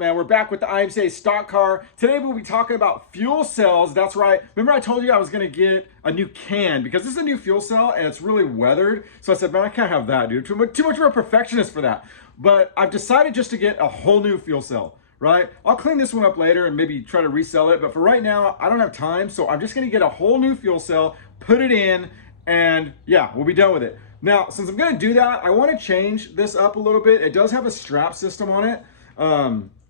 Man, we're back with the IMCA stock car. Today we'll be talking about fuel cells. That's right. Remember I told you I was gonna get a new can because this is a new fuel cell and it's really weathered. So I said, man, I can't have that, dude. Too much of a perfectionist for that. But I've decided just to get a whole new fuel cell, right? I'll clean this one up later and maybe try to resell it. But for right now, I don't have time. So I'm just gonna get a whole new fuel cell, put it in, and yeah, we'll be done with it. Now, since I'm gonna do that, I wanna change this up a little bit. It does have a strap system on it.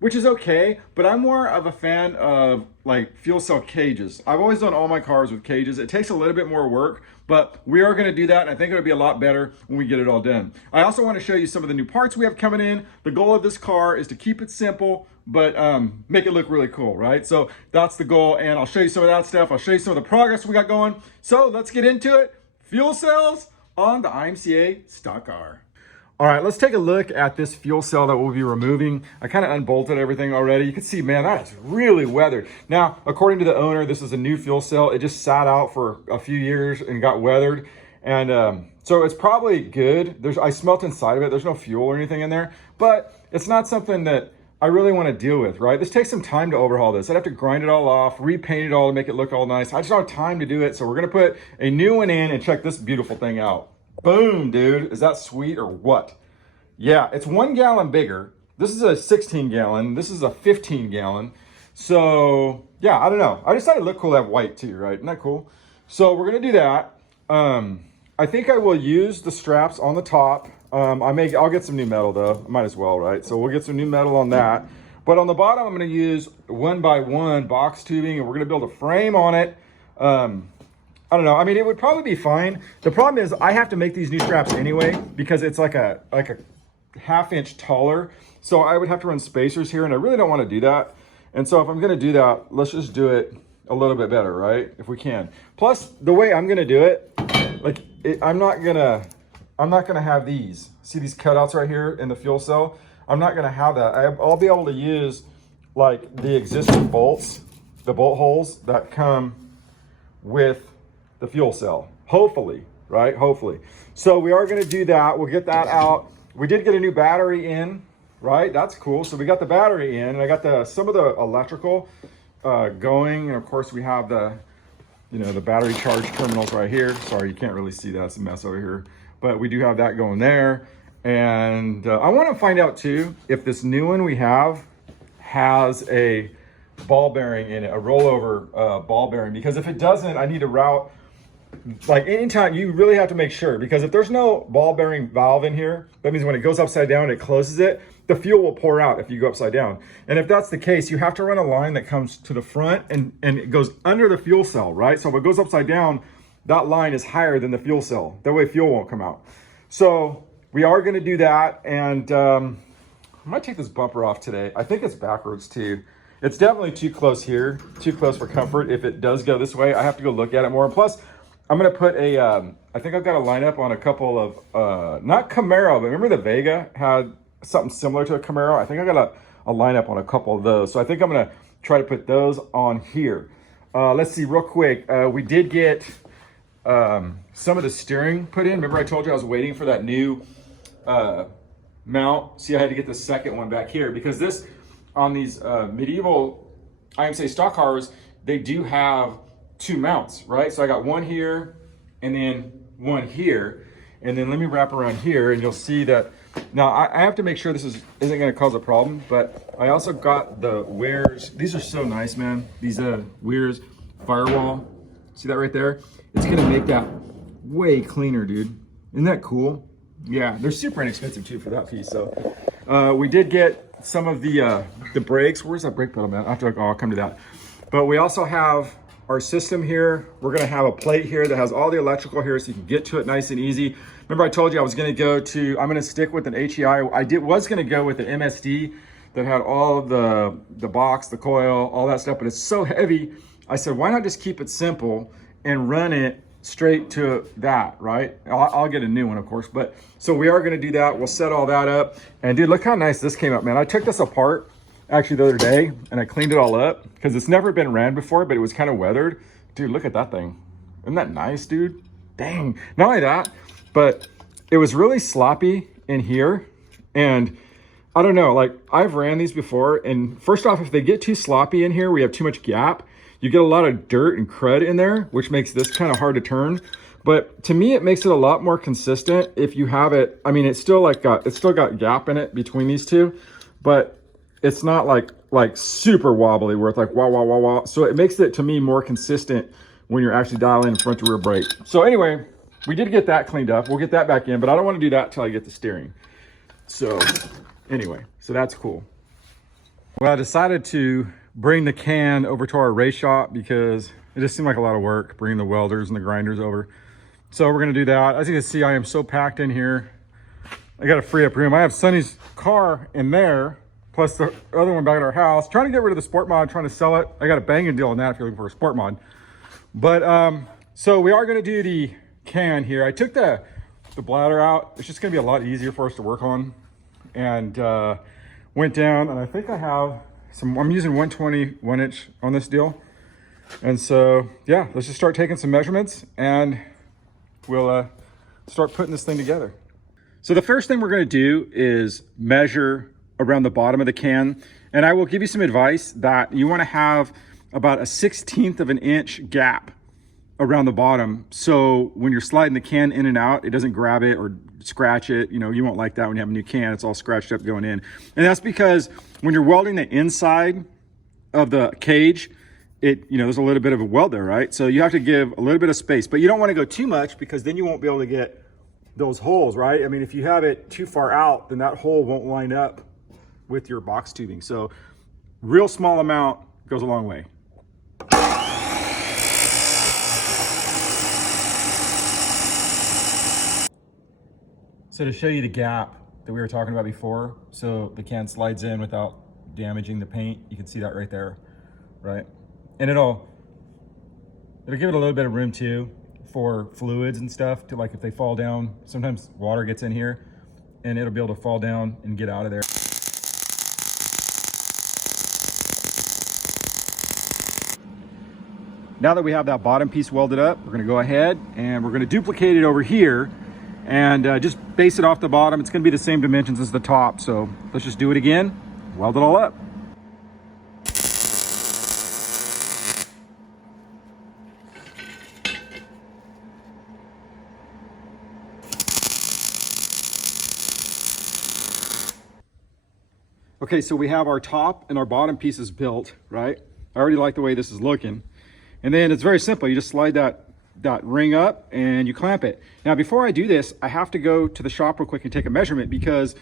Which is okay, but I'm more of a fan of like fuel cell cages. I've always done all my cars with cages. It takes a little bit more work, but we are gonna do that, and I think it'll be a lot better when we get it all done. I also wanna show you some of the new parts we have coming in. The goal of this car is to keep it simple, but make it look really cool, right? So that's the goal, and I'll show you some of that stuff. I'll show you some of the progress we got going. So let's get into it. Fuel cells on the IMCA stock car. All right, let's take a look at this fuel cell that we'll be removing. I kind of unbolted everything already. You can see, man, that is really weathered. Now, according to the owner, this is a new fuel cell. It just sat out for a few years and got weathered. And so it's probably good. I smelt inside of it. There's no fuel or anything in there, but it's not something that I really want to deal with, right? This takes some time to overhaul this. I'd have to grind it all off, repaint it all to make it look all nice. I just don't have time to do it. So we're gonna put a new one in and check this beautiful thing out. Boom, dude. Is that sweet or what? Yeah, it's 1 gallon bigger. This is a 16 gallon. This is a 15 gallon. So yeah, I don't know. I decided it looked cool to have white too, right? Isn't that cool? So we're gonna do that. I think I will use the straps on the top. I'll get some new metal though. I might as well, right? So we'll get some new metal on that. But on the bottom, I'm gonna use 1x1 box tubing, and we're gonna build a frame on it. I don't know. I mean, it would probably be fine. The problem is I have to make these new straps anyway because it's like a ½ inch taller. So I would have to run spacers here, and I really don't want to do that. And so if I'm going to do that, let's just do it a little bit better, right? If we can. Plus, the way I'm going to do it, I'm not going to have these. See these cutouts right here in the fuel cell? I'm not going to have that. I'll be able to use like the existing bolts, the bolt holes that come with the fuel cell, hopefully, right? Hopefully. So we are going to do that. We'll get that out. We did get a new battery in, right? That's cool. So we got the battery in, and I got some of the electrical going, and of course we have the battery charge terminals right here. Sorry, you can't really see that. It's a mess over here, but we do have that going there. And I want to find out too if this new one we have has a ball bearing in it, a rollover ball bearing, because if it doesn't, I need to route. Like anytime, you really have to make sure, because if there's no ball bearing valve in here, that means when it goes upside down, it closes it, the fuel will pour out if you go upside down. And if that's the case, you have to run a line that comes to the front and it goes under the fuel cell, right? So if it goes upside down, that line is higher than the fuel cell. That way fuel won't come out. So we are going to do that. And I might take this bumper off today. I think it's backwards too. It's definitely too close here, too close for comfort. If it does go this way, I have to go look at it more. And plus, I'm gonna put I think I've got a lineup on a couple of, not Camaro, but remember the Vega had something similar to a Camaro? I think I got a lineup on a couple of those. So I think I'm gonna try to put those on here. Let's see real quick. We did get some of the steering put in. Remember I told you I was waiting for that new mount. See, I had to get the second one back here because this, on these medieval IMCA stock cars, they do have 2 mounts, right? So I got one here and then one here. And then let me wrap around here and you'll see that. Now I have to make sure this isn't gonna cause a problem, but I also got the Wears. These are so nice, man. These Wears firewall. See that right there? It's gonna make that way cleaner, dude. Isn't that cool? Yeah, they're super inexpensive too for that piece. So we did get some of the brakes. Where's that brake pedal, man? I'll come to that. But we also have our system here. We're gonna have a plate here that has all the electrical here so you can get to it nice and easy. Remember I told you I was gonna I'm gonna stick with an HEI. Was gonna go with an MSD that had all of the box, the coil, all that stuff, but it's so heavy. I said, why not just keep it simple and run it straight to that, right? I'll get a new one, of course, but so we are gonna do that. We'll set all that up. And dude, look how nice this came up, man. I took this apart actually the other day and I cleaned it all up because it's never been ran before, but it was kind of weathered. Dude, look at that thing. Isn't that nice, dude? Dang. Not only that, but it was really sloppy in here. And I don't know, like I've ran these before, and first off, if they get too sloppy in here, we have too much gap, you get a lot of dirt and crud in there, which makes this kind of hard to turn. But to me, it makes it a lot more consistent if you have it. I mean, it's still got gap in it between these two, but it's not like super wobbly where it's like wah, wah, wah, wah. So it makes it, to me, more consistent when you're actually dialing front to rear brake. So anyway, we did get that cleaned up. We'll get that back in, but I don't want to do that till I get the steering. So anyway, so that's cool. Well, I decided to bring the can over to our race shop because it just seemed like a lot of work bringing the welders and the grinders over. So we're going to do that. As you can see, I am so packed in here. I got to free up room. I have Sonny's car in there, plus the other one back at our house. Trying to get rid of the sport mod, trying to sell it. I got a banging deal on that if you're looking for a sport mod. But so we are going to do the can here. I took the bladder out. It's just going to be a lot easier for us to work on. And went down, and I think I have some, I'm using 120 1-inch on this deal. And so, yeah, let's just start taking some measurements and we'll start putting this thing together. So the first thing we're going to do is measure around the bottom of the can. And I will give you some advice that you want to have about a 1/16 of an inch gap around the bottom. So when you're sliding the can in and out, it doesn't grab it or scratch it. You know, you won't like that when you have a new can. It's all scratched up going in. And that's because when you're welding the inside of the cage, there's a little bit of a weld there, right? So you have to give a little bit of space, but you don't want to go too much because then you won't be able to get those holes, right? I mean, if you have it too far out, then that hole won't line up with your box tubing. So real small amount goes a long way. So to show you the gap that we were talking about before, so the can slides in without damaging the paint, you can see that right there, right? And it'll give it a little bit of room too for fluids and stuff to, like, if they fall down, sometimes water gets in here and it'll be able to fall down and get out of there. Now that we have that bottom piece welded up, we're gonna go ahead and we're gonna duplicate it over here and just base it off the bottom. It's gonna be the same dimensions as the top. So let's just do it again, weld it all up. Okay, so we have our top and our bottom pieces built, right? I already like the way this is looking. And then it's very simple. You just slide that ring up and you clamp it. Now, before I do this, I have to go to the shop real quick and take a measurement because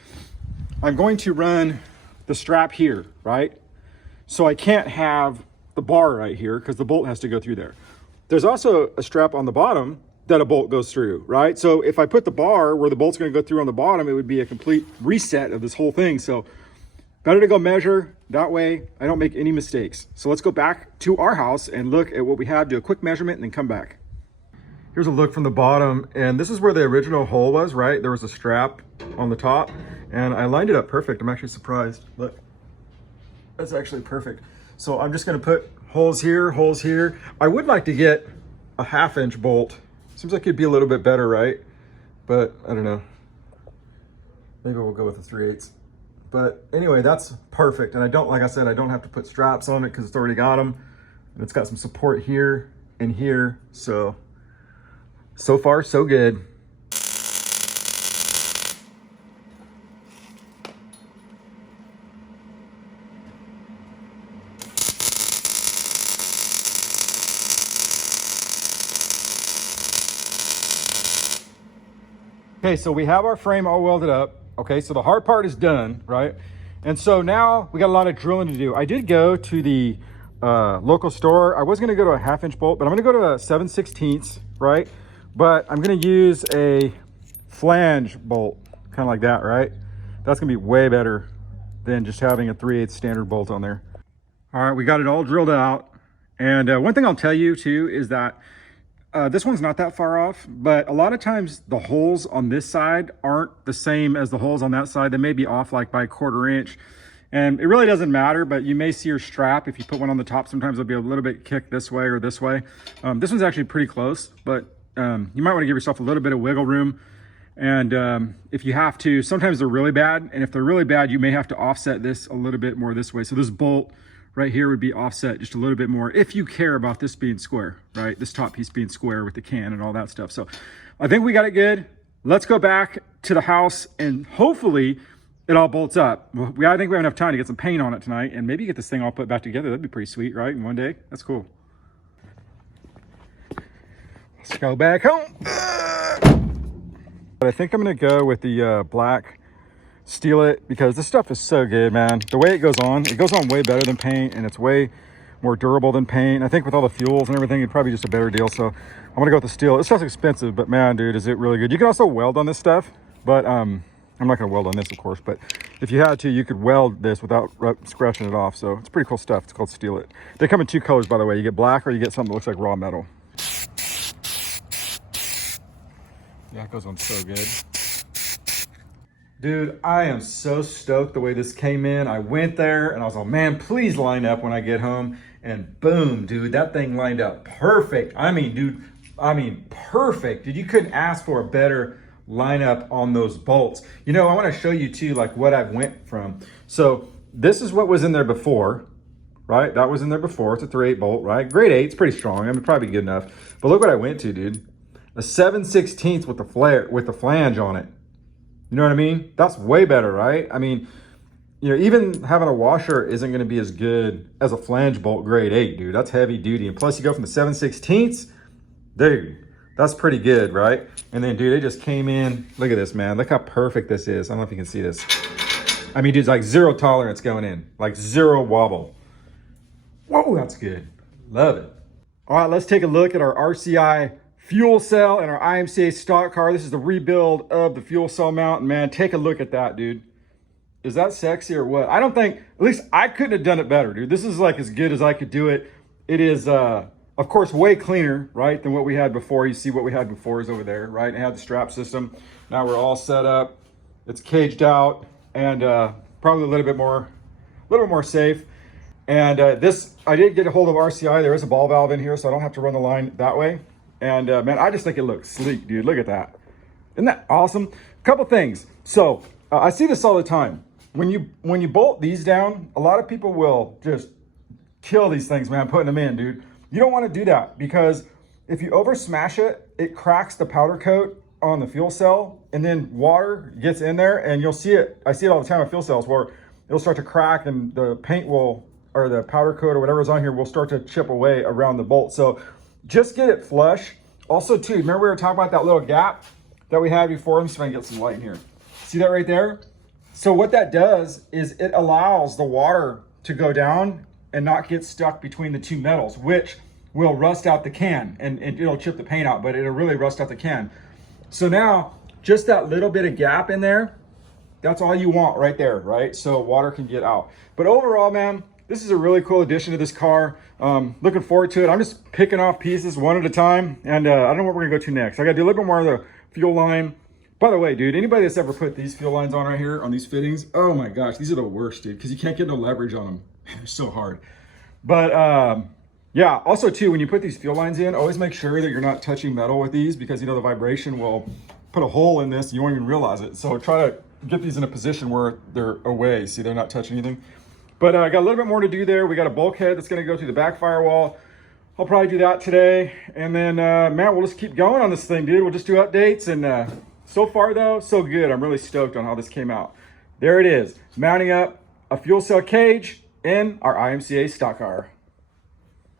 I'm going to run the strap here, right? So I can't have the bar right here because the bolt has to go through there. There's also a strap on the bottom that a bolt goes through, right? So if I put the bar where the bolt's gonna go through on the bottom, it would be a complete reset of this whole thing. So better to go measure, that way I don't make any mistakes. So let's go back to our house and look at what we have, do a quick measurement, and then come back. Here's a look from the bottom, and this is where the original hole was, right? There was a strap on the top, and I lined it up perfect. I'm actually surprised. Look, that's actually perfect. So I'm just gonna put holes here, holes here. I would like to get a 1/2-inch bolt. Seems like it'd be a little bit better, right? But I don't know. Maybe we'll go with a 3/8. But anyway, that's perfect. And I don't, like I said, I don't have to put straps on it because it's already got them. And it's got some support here and here. So far, so good. Okay, so we have our frame all welded up. Okay, so the hard part is done, right? And so now we got a lot of drilling to do. I did go to the local store. I was gonna go to a 1/2-inch bolt, but I'm gonna go to a 7/16, right? But I'm gonna use a flange bolt, kind of like that, right? That's gonna be way better than just having a 3/8 standard bolt on there. All right, we got it all drilled out. And one thing I'll tell you too is that this one's not that far off, but a lot of times the holes on this side aren't the same as the holes on that side. They may be off like by 1/4 inch. And it really doesn't matter, but you may see your strap. If you put one on the top, sometimes it'll be a little bit kicked this way or this way. This one's actually pretty close, but you might want to give yourself a little bit of wiggle room. And if you have to, sometimes they're really bad. And if they're really bad, you may have to offset this a little bit more this way. So this bolt right here would be offset just a little bit more if you care about this being square, right? This top piece being square with the can and all that stuff. So I think we got it good. Let's go back to the house and hopefully it all bolts up. I think we have enough time to get some paint on it tonight and maybe get this thing all put back together. That'd be pretty sweet, right? In one day. That's cool. Let's go back home. But I think I'm gonna go with the black steel it because this stuff is so good, man. The way it goes on way better than paint, and it's way more durable than paint. I think with all the fuels and everything, it's probably just a better deal. So I'm gonna go with the steel. This stuff's expensive, but man, dude, is it really good. You can also weld on this stuff, but I'm not gonna weld on this, of course, but if you had to, you could weld this without scratching it off. So it's pretty cool stuff. It's called steel it. They come in two colors, by the way. You get black or you get something that looks like raw metal. Yeah, it goes on so good. Dude, I am so stoked the way this came in. I went there and I was like, man, please line up when I get home. And boom, dude, that thing lined up perfect. I mean, dude, perfect. Dude, you couldn't ask for a better lineup on those bolts. You know, I want to show you too, like what I went from. So this is what was in there before, right? That was in there before. It's a 3/8 bolt, right? Grade 8, it's pretty strong. I mean, probably good enough. But look what I went to, dude. A 7/16 with the flange on it. You know what I mean? That's way better, right? I mean, you know, even having a washer isn't going to be as good as a flange bolt grade 8, dude. That's heavy duty. And plus you go from the 7/16, dude, that's pretty good, right? And then, dude, it just came in. Look at this, man. Look how perfect this is. I don't know if you can see this. I mean, dude, it's like zero tolerance going in, like zero wobble. Whoa, that's good. Love it. All right, let's take a look at our RCI fuel cell and our IMCA stock car. This is the rebuild of the fuel cell mount. And man, take a look at that, dude. Is that sexy or what? I don't think, at least I couldn't have done it better, dude. This is like as good as I could do it. It is, of course, way cleaner, right, than what we had before. You see what we had before is over there, right? It had the strap system. Now we're all set up. It's caged out and probably a little bit more safe. And this, I did get a hold of RCI. There is a ball valve in here, so I don't have to run the line that way. And man, I just think it looks sleek, dude. Look at that. Isn't that awesome? Couple things. So I see this all the time. When you bolt these down, a lot of people will just kill these things, man, putting them in, dude. You don't want to do that because if you over smash it, it cracks the powder coat on the fuel cell, and then water gets in there, and you'll see it. I see it all the time on fuel cells where it'll start to crack, and the paint will, or the powder coat or whatever's on here will start to chip away around the bolt. So just get it flush. Also too, remember we were talking about that little gap that we had before? Let me see if I can get some light in here. See that right there? So what that does is it allows the water to go down and not get stuck between the two metals, which will rust out the can, and it'll chip the paint out, but it'll really rust out the can. So now, just that little bit of gap in there, that's all you want right there, right? So water can get out. But overall, man, this is a really cool addition to this car. Looking forward to it. I'm just picking off pieces one at a time, and I don't know what we're gonna go to next. I gotta do a little bit more of the fuel line. By the way, dude, anybody that's ever put these fuel lines on right here, on these fittings, oh my gosh, these are the worst, dude, because you can't get no leverage on them. They're so hard. But yeah, also too, when you put these fuel lines in, always make sure that you're not touching metal with these, because you know the vibration will put a hole in this and you won't even realize it. So try to get these in a position where they're away. See, they're not touching anything. But I got a little bit more to do there. We got a bulkhead that's going to go through the back firewall. I'll probably do that today. And then, man, we'll just keep going on this thing, dude. We'll just do updates. And so far, though, so good. I'm really stoked on how this came out. There it is, mounting up a fuel cell cage in our IMCA stock car.